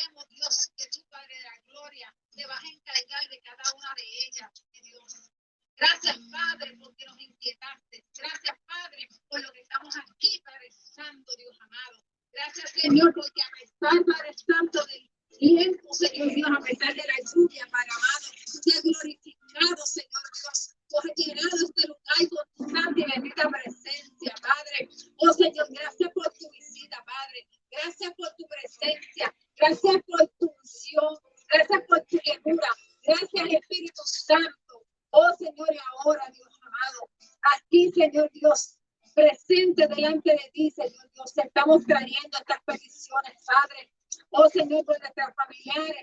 sabemos, Dios, que tú, Padre de la gloria, te vas a encargar de cada una de ellas, Dios. Gracias, Padre, porque nos inquietaste. Gracias, Padre, por lo que estamos aquí, Padre Santo, Dios amado. Gracias, Señor, porque a pesar, Padre Santo, del tiempo, Señor Dios, a pesar de la lluvia, Padre amado, te has glorificado, Señor Dios. Tú has llenado este lugar con tu santa y bendita presencia, Padre. Oh, Señor, gracias por tu visita, Padre. Gracias por tu presencia. Gracias por tu unción. Gracias por tu llenura. Gracias, Espíritu Santo. Oh, Señor, y ahora, Dios amado, aquí, Señor Dios, presente delante de ti, Señor Dios, estamos trayendo estas peticiones, Padre. Oh, Señor, por nuestras familiares,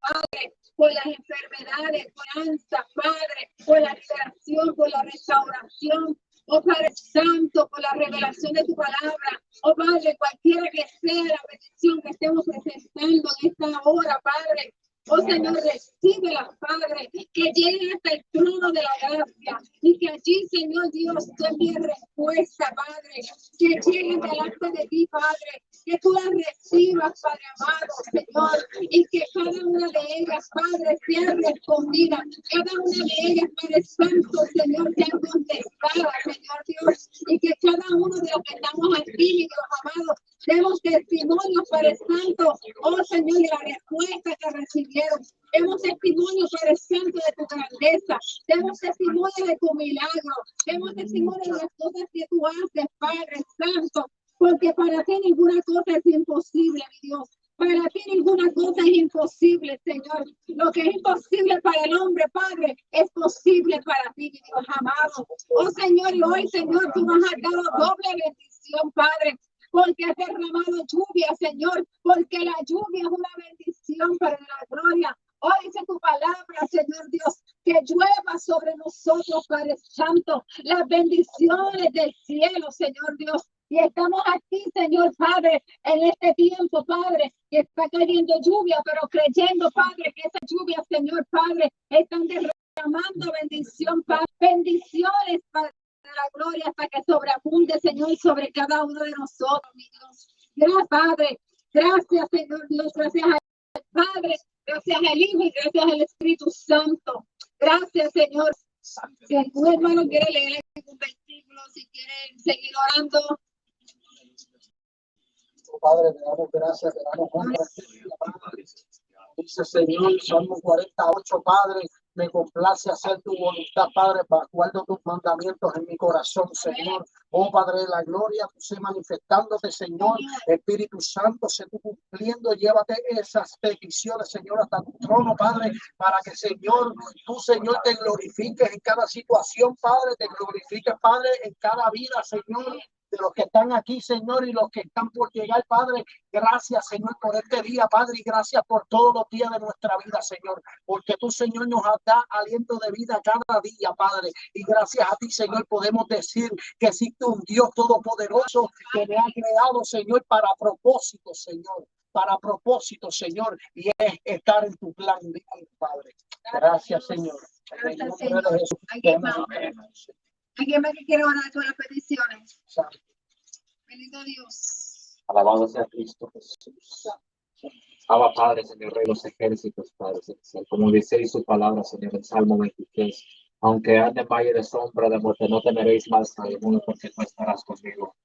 Padre, por las enfermedades, por ansia, Padre, por la liberación, por la restauración. Oh, Padre Santo, por la revelación de tu palabra. Oh, Padre, cualquiera que sea la petición que estemos presentando en esta hora, Padre. Oh, Señor, recíbela, Padre, que lleguen hasta el trono de la gracia y que allí, Señor Dios, tú envíes respuesta, Padre, que lleguen delante de ti, Padre, que tú las recibas, Padre amado, Señor, y que cada una de ellas, Padre, sea respondida, cada una de ellas, Padre Santo, Señor, sea contestada, Señor Dios, y que cada uno de los que estamos aquí, Dios amado, demos testimonio, Padre Santo, oh Señor, de la respuesta que recibieron. Demos testimonio, Padre Santo, de tu grandeza. Demos testimonio de tu milagro. Demos testimonio de las cosas que tú haces, Padre Santo. Porque para ti ninguna cosa es imposible, mi Dios. Para ti ninguna cosa es imposible, Señor. Lo que es imposible para el hombre, Padre, es posible para ti, mi Dios amado. Oh Señor, y hoy, Señor, tú nos has dado doble bendición, Padre. Porque has derramado lluvia, Señor, porque la lluvia es una bendición para la gloria. Hoy dice tu palabra, Señor Dios, que llueva sobre nosotros, Padre Santo, las bendiciones del cielo, Señor Dios. Y estamos aquí, Señor Padre, en este tiempo, Padre, que está cayendo lluvia, pero creyendo, Padre, que esa lluvia, Señor Padre, están derramando bendición, Padre. Bendiciones, Padre de la gloria, hasta que sobreabunde, Señor, sobre cada uno de nosotros, mi Dios. Gracias, Padre. Gracias, Señor Dios. Gracias al Padre. Gracias al Hijo y gracias al Espíritu Santo. Gracias, Señor. Si algún hermano quiere leer un versículo, si quieren seguir orando. Padre, te damos gracias, te damos honra. Dice Señor, Salmo 48, Padre, me complace hacer tu voluntad, Padre, para guardo tus mandamientos en mi corazón, Señor. Oh, Padre de la gloria, tú sé manifestándote, Señor. Espíritu Santo, sé tú cumpliendo, llévate esas peticiones, Señor, hasta tu trono, Padre, para que, Señor, tú, Señor, te glorifiques en cada situación, Padre, te glorifiques, Padre, en cada vida, Señor, de los que están aquí, Señor, y los que están por llegar, Padre. Gracias, Señor, por este día, Padre, y gracias por todos los días de nuestra vida, Señor, porque tú, Señor, nos das aliento de vida cada día, Padre, y gracias a ti, Señor, podemos decir que existe un Dios todopoderoso que me ha creado, Señor, para propósito, Señor, y es estar en tu plan, Padre. Gracias, Señor. Gracias, Señor. ¿Alguien más que quiere orar con las peticiones? Bendito Dios. Alabado sea Cristo Jesús. Abba Padre, Señor Rey de los ejércitos, Padre Celestial. Como dice su palabra, Señor, en Salmo 23. Aunque ande en valle de sombra de muerte, no temeréis mal ninguno, porque tú estarás conmigo.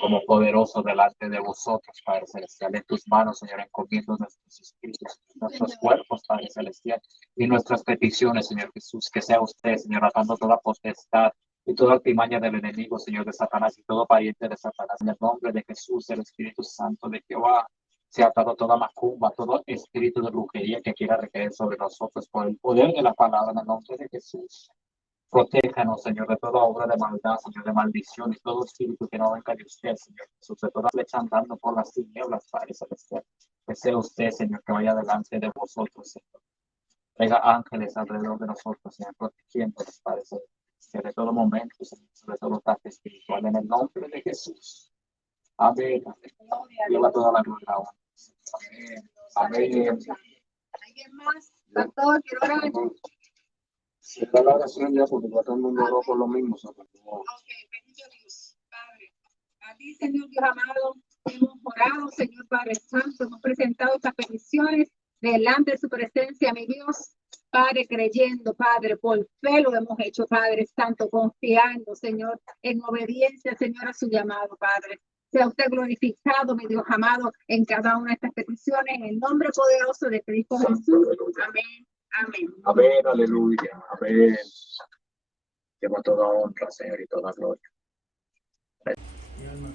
Como poderoso delante de vosotros, Padre Celestial. En tus manos, Señor, encomiendo nuestros espíritus, nuestros cuerpos, Padre Celestial, y nuestras peticiones, Señor Jesús. Que sea usted, Señor, atando toda potestad y toda artimaña del enemigo, Señor, de Satanás, y todo pariente de Satanás. En el nombre de Jesús, el Espíritu Santo de Jehová, se ha atado toda macumba, todo espíritu de brujería que quiera recaer sobre nosotros por el poder de la palabra, en el nombre de Jesús. Protéjanos, Señor, de toda obra de maldad, Señor, de maldición y todo espíritu que no venga de usted, Señor Jesús, de toda flecha andando por las tinieblas, Padre Celestial. Que sea usted, Señor, que vaya delante de vosotros, Señor. Traiga ángeles alrededor de nosotros, Señor, protegiéndonos, Padre Celestial, de todo momento, Señor, sobre todo ataque espiritual, en el nombre de Jesús. Amén. Lleva toda la gloria. Amén. ¿Alguien más? Pastor, quiero orar. Está la oración ya, porque todo el mundo oró por lo mismo. Ok, bendito Dios, Padre. A ti, Señor Dios amado, hemos orado, Señor Padre Santo, hemos presentado estas peticiones delante de su presencia, mi Dios. Padre, creyendo, Padre, por fe lo hemos hecho, Padre Santo, confiando, Señor, en obediencia, Señor, a su llamado, Padre. Sea usted glorificado, mi Dios amado, en cada una de estas peticiones, en el nombre poderoso de Cristo Jesús. Amén. Amén. Amén, aleluya, amén. Lleva toda honra, Señor, y toda gloria.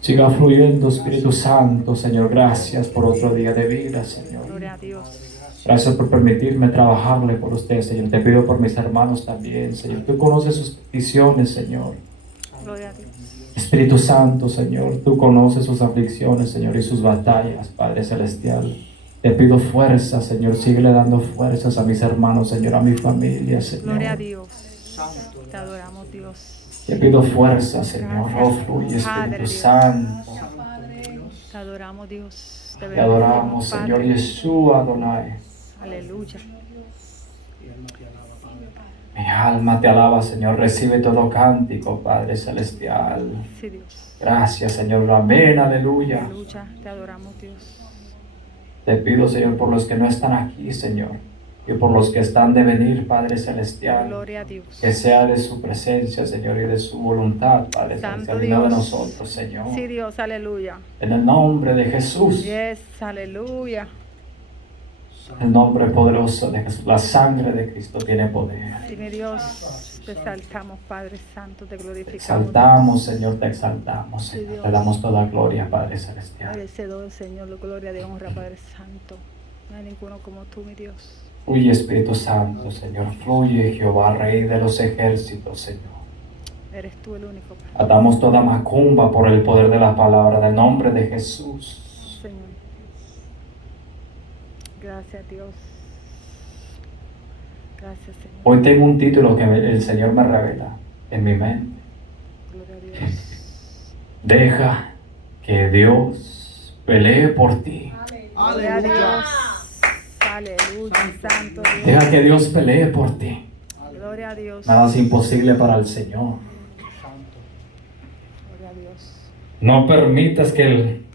Siga fluyendo, Espíritu Santo, Señor. Gracias por otro día de vida, Señor. Gloria a Dios. Gracias por permitirme trabajarle por usted, Señor. Te pido por mis hermanos también, Señor. Tú conoces sus peticiones, Señor. Gloria a Dios. Espíritu Santo, Señor, tú conoces sus aflicciones, Señor, y sus batallas, Padre Celestial. Te pido fuerza, Señor. Síguele dando fuerzas a mis hermanos, Señor, a mi familia, Señor. Gloria a Dios. Te adoramos, Dios. Te pido fuerza, Señor. Gracias, Oh, fluye, Padre Espíritu Dios. Santo. Te adoramos, Dios. Te adoramos, Padre. Señor Yeshua Adonai. Aleluya. Mi alma te alaba, Señor. Recibe todo cántico, Padre Celestial. Sí, Dios. Gracias, Señor. Amén, aleluya. Aleluya. Te adoramos, Dios. Te pido, Señor, por los que no están aquí, Señor, y por los que están de venir, Padre Celestial, Gloria a Dios. que sea de su presencia, Señor, y de su voluntad, Padre Santo Celestial, y no de Dios. nosotros, Señor. Sí, Dios. Aleluya. En el nombre de Jesús, Yes. Aleluya. el nombre poderoso de Jesús, la sangre de Cristo tiene poder. Sí, mi Dios. Te exaltamos, Padre Santo. Te Te glorificamos. exaltamos, Señor, te exaltamos, Sí, Señor. Dios. Te damos toda gloria, Padre Celestial. Merecedor, Señor, la gloria de honra, Padre Santo. No hay ninguno como tú, mi Dios. Fluye, Espíritu Santo, Señor. Fluye, Jehová, Rey de los ejércitos, Señor. Eres tú el único, Padre. Atamos toda macumba por el poder de la palabra, del nombre de Jesús. Señor. Gracias, Dios. Gracias, Señor. Hoy tengo un título que el Señor me revela en mi mente. Gloria a Dios. Deja que Dios pelee por ti. Gloria a Dios. Aleluya, Santo Dios. Deja que Dios pelee por ti. Gloria a Dios. Nada es imposible para el Señor. Gloria a Dios. No permitas que el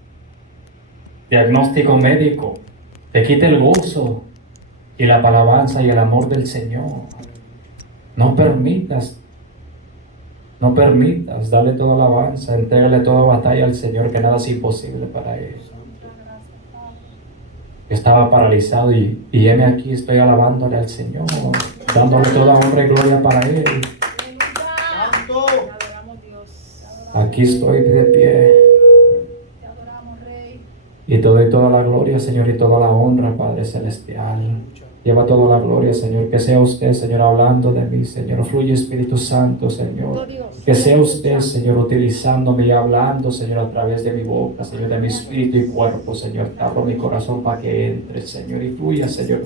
diagnóstico médico te quite el gozo y la alabanza y el amor del Señor. No permitas darle toda alabanza, entrégale toda batalla al Señor, que nada es imposible para Él. Estaba paralizado y heme aquí, estoy alabándole al Señor, dándole toda honra y gloria para Él. Te adoramos, Dios. Aquí estoy de pie. Te adoramos, Rey. Y te doy toda la gloria, Señor, y toda la honra, Padre Celestial. Lleva toda la gloria, Señor. Que sea usted, Señor, hablando de mí, Señor. Fluye, Espíritu Santo, Señor. Que sea usted, Señor, utilizándome y hablando, Señor, a través de mi boca, Señor, de mi espíritu y cuerpo, Señor. Te abro mi corazón para que entre, Señor, y fluya, Señor.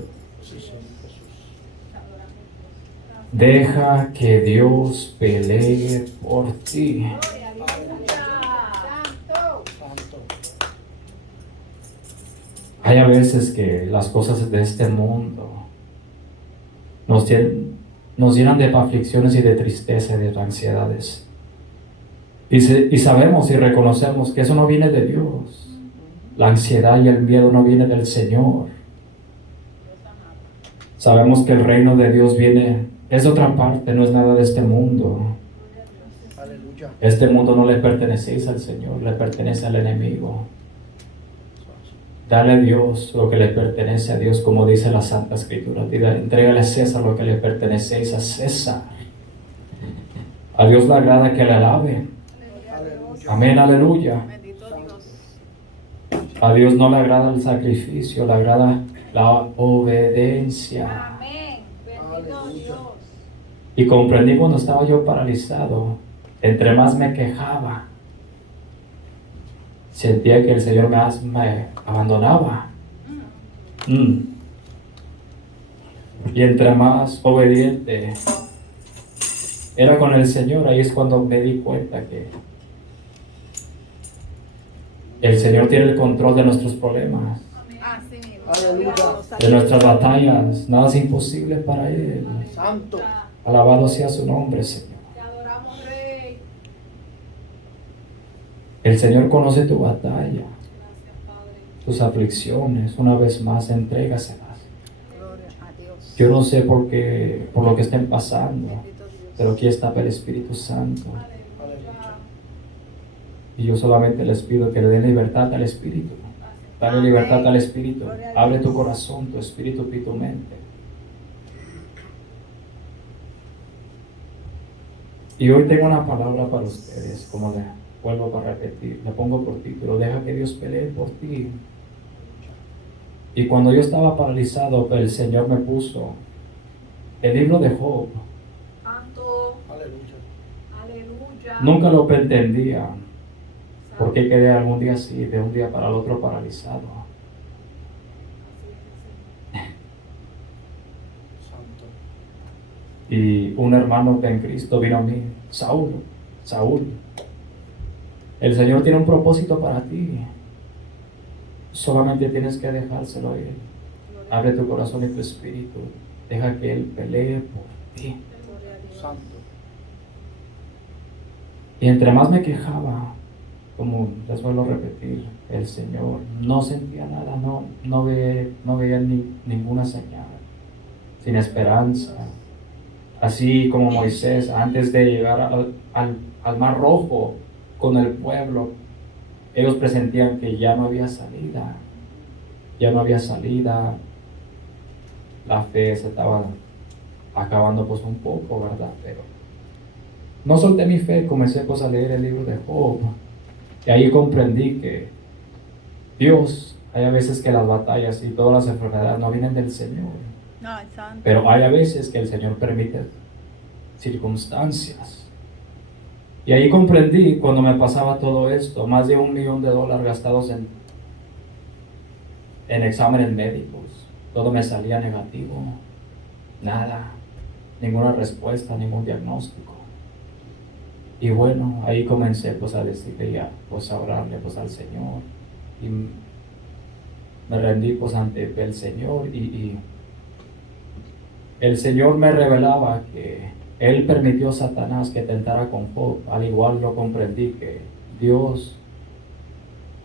Deja que Dios pelee por ti. Hay a veces que las cosas de este mundo nos llenan de aflicciones y de tristeza y de ansiedades. Y sabemos y reconocemos que eso no viene de Dios. La ansiedad y el miedo no viene del Señor. Sabemos que el reino de Dios es de otra parte, no es nada de este mundo. Este mundo no le pertenece al Señor, le pertenece al enemigo. Dale a Dios lo que le pertenece a Dios, como dice la Santa Escritura. Entrégale a César lo que le pertenece a César. A Dios le agrada que le alabe. Amén, aleluya. Bendito Dios. A Dios no le agrada el sacrificio, le agrada la obediencia. Amén. Bendito Dios. Y comprendí cuando estaba yo paralizado, entre más me quejaba, sentía que el Señor me abandonaba. Y entre más obediente era con el Señor, ahí es cuando me di cuenta que el Señor tiene el control de nuestros problemas, Así mismo. de nuestras batallas. Nada es imposible para Él. Santo. Alabado sea su nombre, Señor. Te adoramos, Rey. El Señor conoce tu batalla. tus aflicciones, una vez más, entrégaselas. Gloria a Dios. Yo no sé por lo que estén pasando, Bendito Dios. pero aquí está el Espíritu Santo. Aleluya. Y yo solamente les pido que le den libertad al Espíritu. Dale libertad al Espíritu. Abre tu corazón, tu espíritu y tu mente. Y hoy tengo una palabra para ustedes, como le vuelvo para repetir, le pongo por título, deja que Dios pelee por ti. Y cuando yo estaba paralizado, el Señor me puso el libro de Job. Santo, Aleluya. aleluya. Nunca lo entendía, porque quedé algún día así, de un día para el otro paralizado. Santo. Y un hermano en Cristo vino a mí, Saúl, el Señor tiene un propósito para ti. Solamente tienes que dejárselo a Él. Abre tu corazón y tu espíritu. Deja que Él pelee por ti. Gloria a Dios. Santo. Y entre más me quejaba, como les vuelvo a repetir, el Señor no sentía nada, no veía ninguna señal, sin esperanza. Así como Moisés, antes de llegar al Mar Rojo con el pueblo, ellos presentían que ya no había salida, la fe se estaba acabando pues un poco, ¿verdad? Pero no solté mi fe, comencé pues a leer el libro de Job, y ahí comprendí que Dios, hay a veces que las batallas y todas las enfermedades no vienen del Señor, No, es santo. pero hay a veces que el Señor permite circunstancias. Y ahí comprendí cuando me pasaba todo esto, más de $1 millón gastados en exámenes médicos, todo me salía negativo, nada, ninguna respuesta, ningún diagnóstico. Y bueno, ahí comencé pues a decirle ya, pues a orarle pues al Señor, y me rendí pues ante el Señor, y el Señor me revelaba que Él permitió a Satanás que tentara con Job. Al igual lo comprendí que Dios,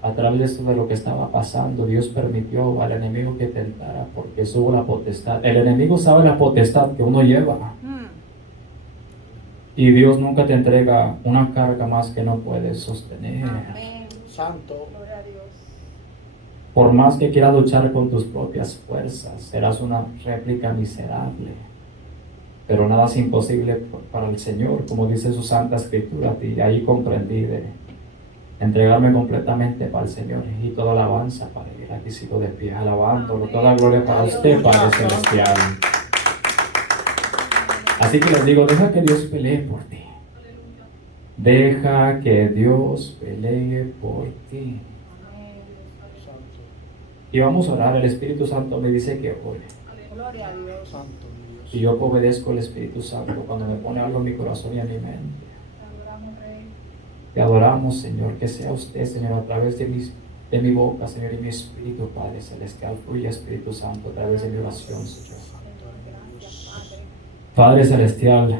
a través de lo que estaba pasando, Dios permitió al enemigo que tentara, porque subo la potestad. El enemigo sabe la potestad que uno lleva, y Dios nunca te entrega una carga más que no puedes sostener. Amén. Santo. Gloria a Dios. Por más que quieras luchar con tus propias fuerzas, serás una réplica miserable. Pero nada es imposible para el Señor, como dice su Santa Escritura. Y ahí comprendí de entregarme completamente para el Señor, y toda alabanza para Él. Aquí sigo de pie alabándolo, toda gloria para usted, Padre Celestial. Así que les digo, deja que Dios pelee por ti. Deja que Dios pelee por ti. Santo. Y vamos a orar. El Espíritu Santo me dice que ore. Gloria a Dios. Santo Dios. Y yo obedezco al Espíritu Santo cuando me pone algo en mi corazón y en mi mente. Adoramos, Rey. Te adoramos, Señor, que sea usted, Señor, a través de mi boca, Señor, y mi espíritu, Padre Celestial. Fluye, Espíritu Santo, a través de mi oración, Señor. Gracias, Padre. Padre Celestial,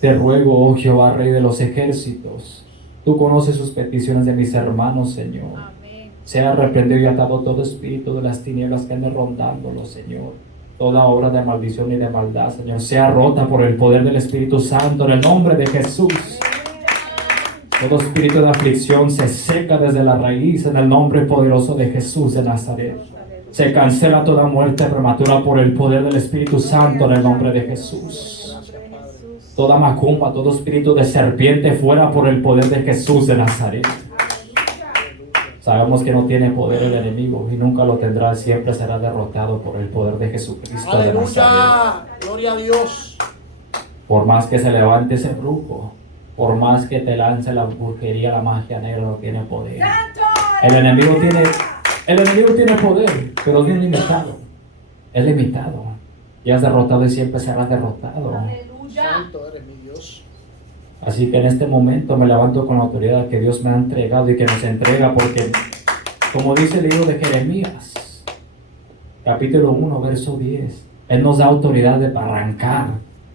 te ruego, oh Jehová, Rey de los ejércitos, tú conoces sus peticiones de mis hermanos, Señor. Amén. Sea reprendido y atado todo espíritu de las tinieblas que ande rondándolo, Señor. Toda obra de maldición y de maldad, Señor, sea rota por el poder del Espíritu Santo en el nombre de Jesús. Todo espíritu de aflicción se seca desde la raíz en el nombre poderoso de Jesús de Nazaret. Se cancela toda muerte prematura por el poder del Espíritu Santo en el nombre de Jesús. Toda macumba, todo espíritu de serpiente fuera por el poder de Jesús de Nazaret. Sabemos que no tiene poder el enemigo y nunca lo tendrá, siempre será derrotado por el poder de Jesucristo de Nazaret. Aleluya. Gloria a Dios. Por más que se levante ese brujo, por más que te lance la brujería, la magia negra, no tiene poder. El enemigo tiene poder, pero es bien limitado. Es limitado. Ya es derrotado y siempre será derrotado. Santo eres mi Dios. Así que en este momento me levanto con la autoridad que Dios me ha entregado y que nos entrega, porque como dice el libro de Jeremías, capítulo 1, verso 10, Él nos da autoridad de arrancar,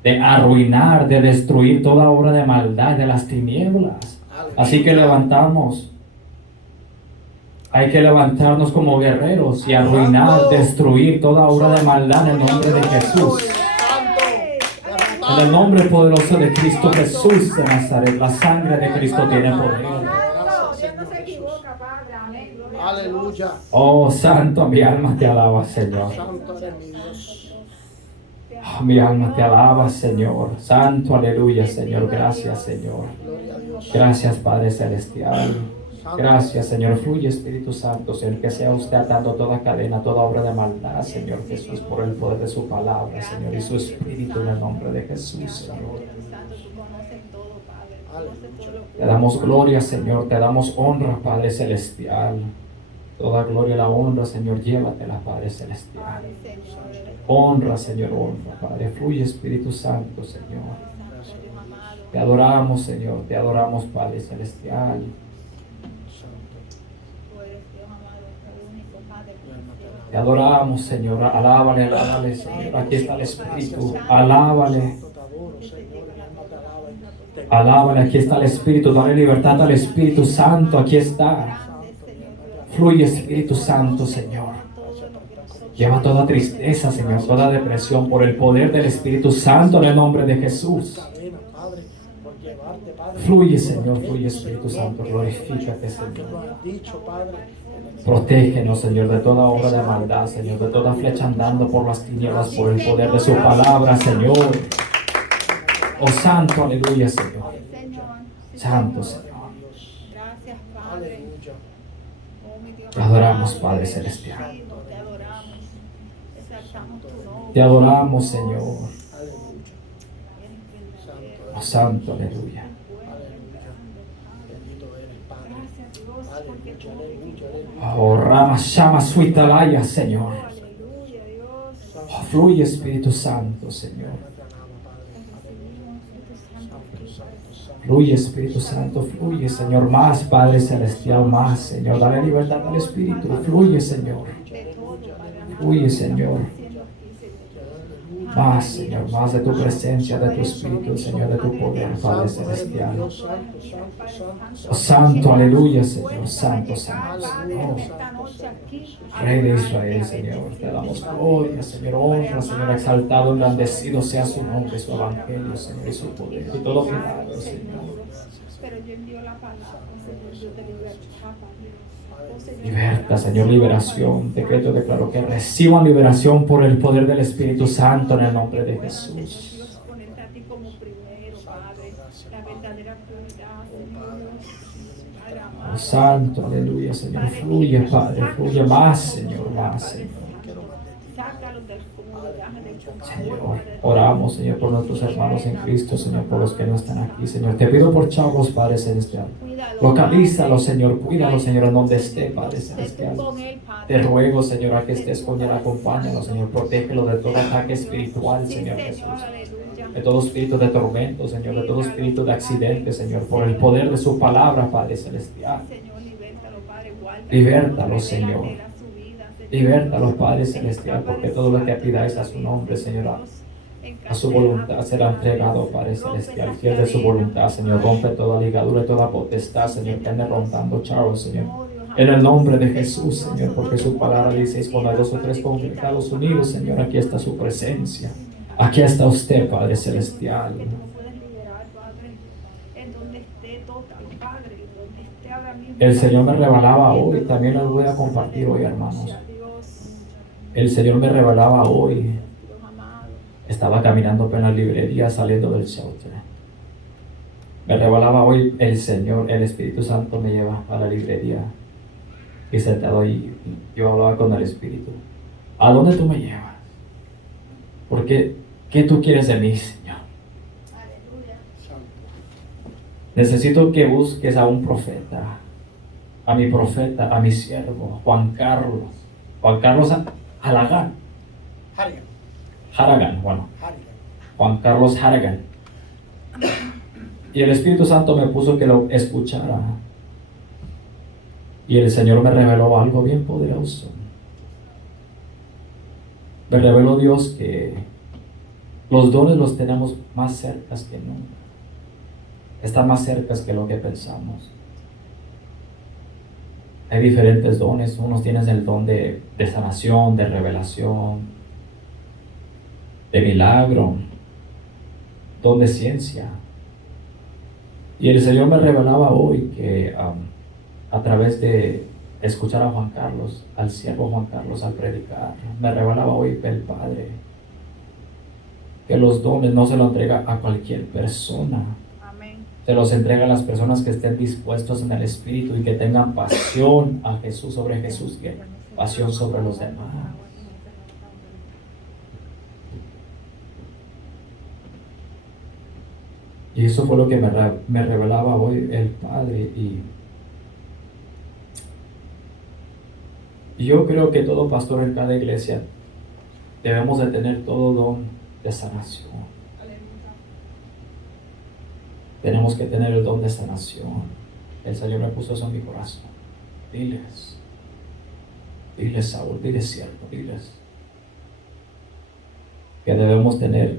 de arruinar, de destruir toda obra de maldad de las tinieblas. Así que levantamos Hay que levantarnos como guerreros y arruinar, destruir toda obra de maldad en el nombre de Jesús. En el nombre poderoso de Cristo Jesús de Nazaret, la sangre de Cristo tiene poder. Aleluya. Oh, santo, mi alma te alaba, Señor. Santo eres mi Dios. Oh, mi alma te alaba, Señor. Santo, aleluya, Señor. Gracias, Señor. Gloria a Dios. Gracias, Padre Celestial. Gracias, Señor. Fluye, Espíritu Santo, Señor, que sea usted atando toda cadena, toda obra de maldad, Señor Jesús, por el poder de su palabra, Señor, y su Espíritu en el nombre de Jesús, Señor. Te damos gloria, Señor, te damos honra, Padre Celestial. Toda gloria y la honra, Señor, llévatela, Padre Celestial. Honra, Señor, honra, Padre. Fluye, Espíritu Santo, Señor. Te adoramos, Señor, te adoramos, Padre Celestial. Te adoramos, Señor. Alábale, alábale, Señor. Aquí está el Espíritu. Alábale. Alábale, aquí está el Espíritu. Dale libertad al Espíritu Santo. Aquí está. Fluye, Espíritu Santo, Señor. Lleva toda tristeza, Señor, toda depresión por el poder del Espíritu Santo en el nombre de Jesús. Fluye, Señor, fluye, Espíritu Santo. Glorifícate, Señor. Protégenos, Señor, de toda obra de maldad, Señor, de toda flecha andando por las tinieblas, por el poder de su palabra, Señor. Oh, santo, aleluya, Señor. Santo, Señor. Gracias, Padre. Te adoramos, Padre Celestial. Te adoramos. Exaltamos tu nombre. Te adoramos, Señor. Oh, santo, aleluya. Oh, Rama Shama Suitalaya, Señor. Oh, fluye, Espíritu Santo, Señor. Fluye, Espíritu Santo, fluye, Señor. Más, Padre Celestial, más, Señor. Dale libertad al Espíritu. Fluye, Señor. Fluye, Señor. Más, Señor, más de tu presencia, de tu Espíritu, Señor, de tu poder, Padre Celestial. Oh, santo, aleluya, Señor. Santo, santo, Señor. Rey de Israel, Señor. Te damos gloria, Señor. Honra, Señor. Exaltado, engrandecido sea su nombre, su evangelio, Señor, y su poder. Y todo milagro, Señor. Pero yo envío la palabra, Señor, yo te libertad, Padre. Liberta, Señor, liberación. Decreto, declaro que reciban liberación por el poder del Espíritu Santo en el nombre de Jesús. Dios, ponerte a ti como primero, Padre, la verdadera prioridad, Señor. Padre amado. Oh, santo, aleluya, Señor. Fluye, Padre. Fluye más, Señor, más, Señor. Sácalos del comodidad del Señor, oramos, Señor, por nuestros hermanos en Cristo, Señor, por los que no están aquí, Señor. Te pido por chavos, Padre Celestial. Localízalo, Señor. Cuídalo, Señor, en donde esté, Padre Celestial. Te ruego, Señor, a que estés con él. Acompáñalo, Señor. Protégelo de todo ataque espiritual, Señor Jesús. De todo espíritu de tormento, Señor. De todo espíritu de accidente, Señor. Por el poder de su palabra, Padre Celestial. Libértalo, Señor. Libértalo, Padre Celestial, porque todo lo que pidáis a su nombre, Señor, a su voluntad será entregado, Padre Celestial. Fiel de su voluntad, Señor. Rompe toda ligadura y toda potestad, Señor, que ande rondando, Charles, Señor. En el nombre de Jesús, Señor, porque su palabra dice: cuando hay 2 o 3 congregados unidos, Señor, aquí está su presencia. Aquí está usted, Padre Celestial. El Señor me revelaba hoy, también lo voy a compartir hoy, hermanos. El Señor me revelaba hoy. Estaba caminando por la librería saliendo del shelter. Me revelaba hoy el Señor, el Espíritu Santo me lleva a la librería. Y sentado ahí, yo hablaba con el Espíritu. ¿A dónde tú me llevas? Porque, ¿qué tú quieres de mí, Señor? Necesito que busques a un profeta. A mi profeta, a mi siervo, Juan Carlos Haragán. Juan Carlos Haragán. Y el Espíritu Santo me puso que lo escuchara. Y el Señor me reveló algo bien poderoso. Me reveló Dios que los dones los tenemos más cercas que nunca. Están más cercas que lo que pensamos. Hay diferentes dones. Unos tienen el don de sanación, de revelación, de milagro, don de ciencia. Y el Señor me revelaba hoy que a través de escuchar a Juan Carlos, al siervo Juan Carlos al predicar, me revelaba hoy el Padre que los dones no se los entrega a cualquier persona. Amén. Se los entrega a las personas que estén dispuestos en el Espíritu y que tengan pasión a Jesús sobre Jesús y pasión sobre los demás. Y eso fue lo que me revelaba hoy el Padre. Y yo creo que todo pastor en cada iglesia debemos de tener todo don de sanación. Tenemos que tener el don de sanación. El Señor me puso eso en mi corazón. Diles, Saúl, diles cierto, diles que debemos tener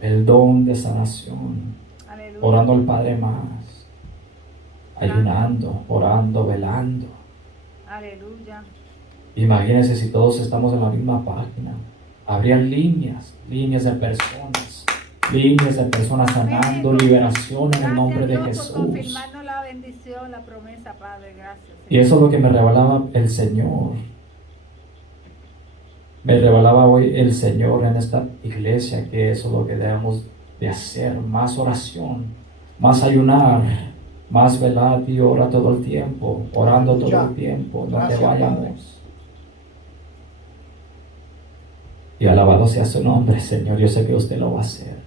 el don de sanación. Aleluya. Orando al Padre más, ayunando, orando, velando. Aleluya. Imagínense si todos estamos en la misma página. Habrían líneas de personas sanando, liberación en el nombre de Gracias, Dios, por Jesús. confirmarnos la bendición, la promesa, Padre. Gracias, Señor. Y eso es lo que me revelaba el Señor. Me revelaba hoy el Señor en esta iglesia que eso es lo que debemos de hacer. Más oración, más ayunar, más velar y ora todo el tiempo, orando todo el tiempo, donde vayamos. Y alabado sea su nombre, Señor. Yo sé que usted lo va a hacer.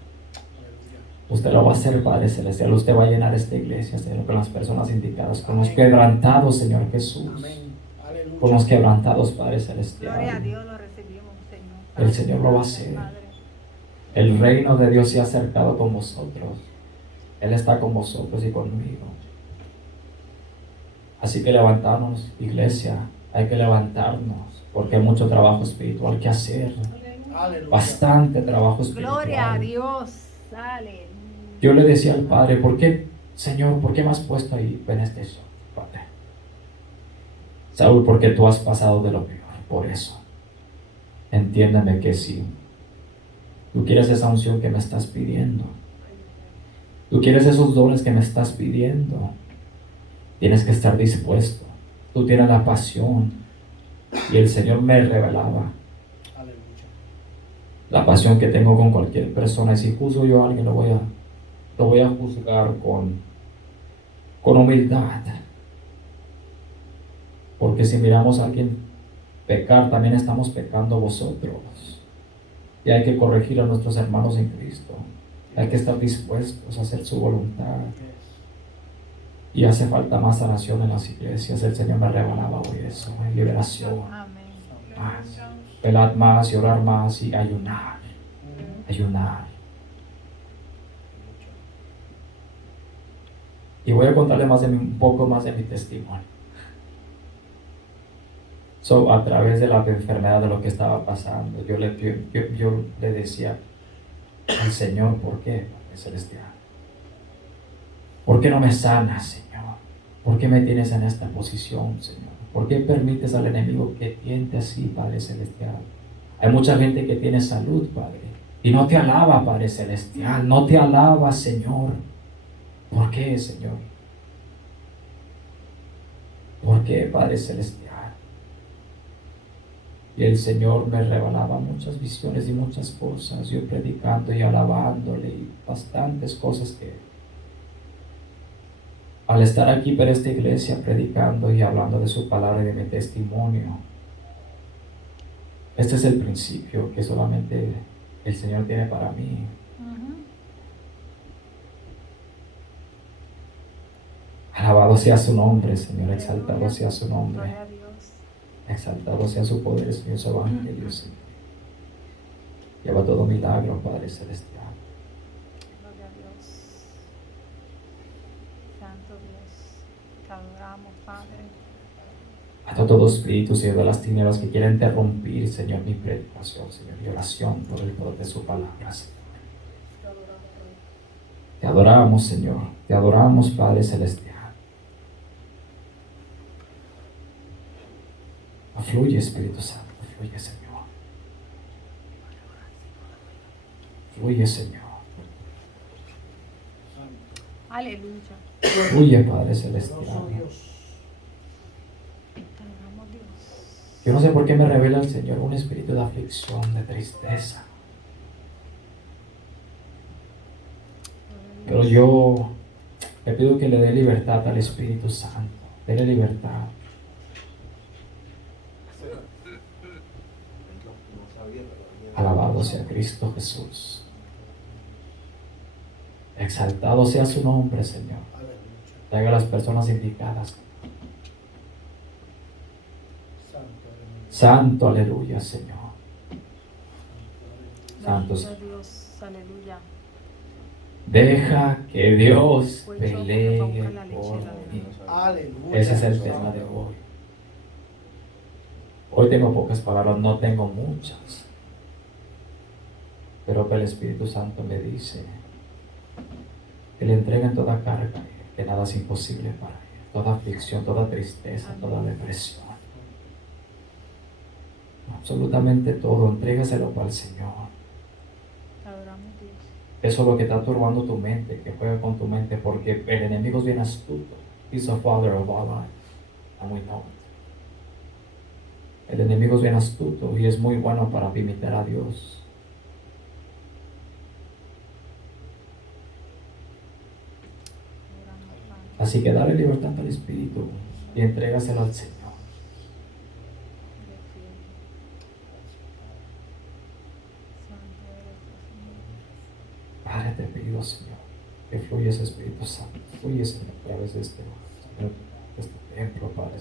Usted lo va a hacer, Padre Celestial. Usted va a llenar esta iglesia, Señor, con las personas indicadas, con los quebrantados, Señor Jesús. Con los quebrantados, Padre Celestial. Gloria a Dios, lo recibimos, Señor. El Señor lo va a hacer. El reino de Dios se ha acercado con vosotros. Él está con vosotros y conmigo. Así que levantarnos, iglesia. Hay que levantarnos, porque hay mucho trabajo espiritual que hacer. Bastante trabajo espiritual. Gloria a Dios. Aleluya. Yo le decía al Padre, ¿por qué, Señor, por qué me has puesto ahí en este show, Padre? Saúl, porque tú has pasado de lo peor, por eso. Entiéndeme que sí. Tú quieres esa unción que me estás pidiendo. Tú quieres esos dones que me estás pidiendo. Tienes que estar dispuesto. Tú tienes la pasión. Y el Señor me revelaba la pasión que tengo con cualquier persona. Y si juzgo yo a alguien, lo voy a juzgar con humildad. Porque si miramos a alguien pecar, también estamos pecando vosotros. Y hay que corregir a nuestros hermanos en Cristo. Hay que estar dispuestos a hacer su voluntad. Y hace falta más sanación en las iglesias. El Señor me revelaba hoy eso, liberación. Amén. Más. Velar más y orar más y ayunar. Ayunar. Y voy a contarle un poco más de mi testimonio. A través de la enfermedad, de lo que estaba pasando, yo le decía al Señor, ¿por qué, Padre Celestial? ¿Por qué no me sanas, Señor? ¿Por qué me tienes en esta posición, Señor? ¿Por qué permites al enemigo que tiente así, Padre Celestial? Hay mucha gente que tiene salud, Padre, y no te alaba, Padre Celestial, no te alaba, Señor. ¿Por qué, Señor? ¿Por qué, Padre Celestial? Y el Señor me revelaba muchas visiones y muchas cosas, yo predicando y alabándole, y bastantes cosas que al estar aquí para esta iglesia predicando y hablando de su palabra y de mi testimonio, este es el principio que solamente el Señor tiene para mí. Alabado sea su nombre, Señor, exaltado sea su nombre. Gloria a Dios. Exaltado sea su poder, Señor, su evangelio, Señor. Lleva todo milagro, Padre Celestial. Gloria a Dios. Santo Dios, te adoramos, Padre. Hasta todo espíritu, Señor, de las tinieblas que quiera interrumpir, Señor, mi predicación, Señor, y oración por el poder de su palabra, Señor. Te adoramos, Señor. Te adoramos, Padre Celestial. Fluye, Espíritu Santo, fluye, Señor. Fluye, Señor. Aleluya. Fluye, Padre Celestial. Te adoramos, Dios. Yo no sé por qué me revela el Señor un espíritu de aflicción, de tristeza. Pero yo le pido que le dé libertad al Espíritu Santo. Dele libertad. Alabado sea Cristo Jesús. Exaltado sea su nombre, Señor. Traiga a las personas indicadas. Santo, aleluya, Señor. Santo, Señor. Dios, aleluya. Deja que Dios Pues pelee yo voy a buscar la por lechera de mí. Aleluya. Ese es el tema de hoy. Hoy tengo pocas palabras, no tengo muchas. Pero que el Espíritu Santo me dice que le entreguen toda carga, que nada es imposible para él. Toda aflicción, toda tristeza, toda depresión. Absolutamente todo, entrégaselo para el Señor. Te adoramos, Dios. Eso es lo que está turbando tu mente, que juega con tu mente, porque el enemigo es bien astuto. He's a father of all life, and we know it. El enemigo es bien astuto y es muy bueno para imitar a Dios. Así que dale libertad al Espíritu y entrégaselo al Señor. Padre, te pido, Señor, que fluya ese Espíritu Santo. Fluye, Señor, a través de este templo, Padre.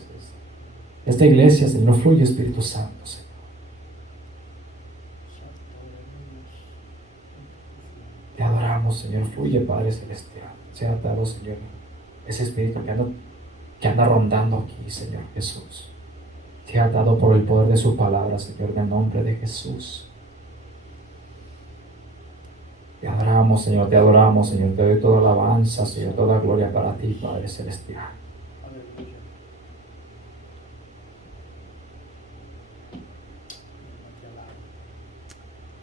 Esta iglesia, Señor, fluye Espíritu Santo, Señor. Te adoramos, Señor. Fluye, Padre Celestial. Sea atado, Señor, ese Espíritu que anda rondando aquí, Señor Jesús. Sea atado por el poder de su palabra, Señor, en el nombre de Jesús. Te adoramos, Señor, te adoramos, Señor. Te doy toda alabanza, Señor, toda gloria para ti, Padre Celestial.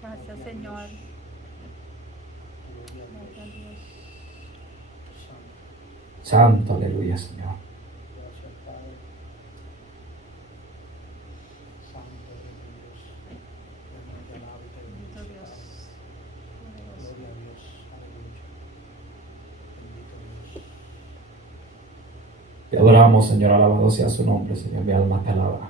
Gracias, Señor. Gracias, Dios. Santo, aleluya, Señor. Bendito Dios. Te adoramos, Señor. Alabado sea su nombre, Señor. Mi alma te alaba.